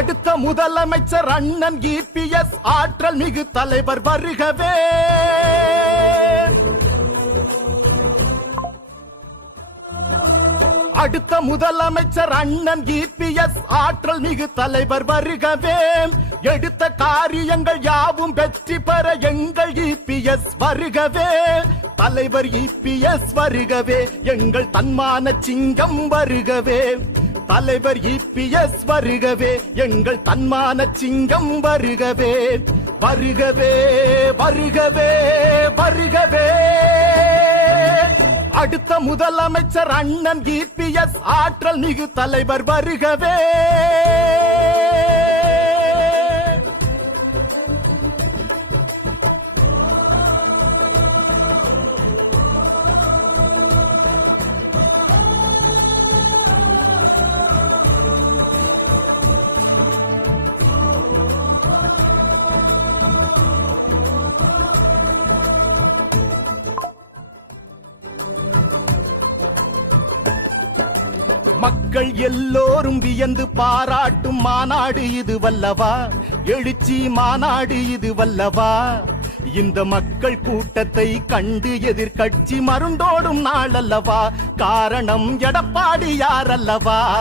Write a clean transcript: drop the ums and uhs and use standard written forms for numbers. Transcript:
அடுத்த முதலமைச்சர் அண்ணன் இபிஎஸ் ஆற்றல் மிகு தலைவர் வருகவே. அடுத்த முதலமைச்சர் அண்ணன் இபிஎஸ் ஆற்றல் மிகு தலைவர் வருகவே. எடுத்த காரியங்கள் யாவும் வெற்றி பெற எங்கள் இபிஎஸ் வருகவே. தலைவர் இபிஎஸ் வருகவே, எங்கள் தன்மான சிங்கம் வருகவே. தலைவர் இபிஎஸ் வருகவே, எங்கள் தன்மான சிங்கம் வருகவே. வருகவே வருகவே வருகவே. அடுத்த முதலமைச்சர் அண்ணன் இபிஎஸ் ஆற்றல் மிகு தலைவர் வருகவே. மக்கள் எல்லோரும் வியந்து பாராட்டும் மாநாடு இது வல்லவா. எழுச்சி மாநாடு இது வல்லவா. இந்த மக்கள் கூட்டத்தை கண்டு எதிர்கட்சி மருண்டோடும் நாள் அல்லவா. காரணம் எடப்பாடி யார் அல்லவா.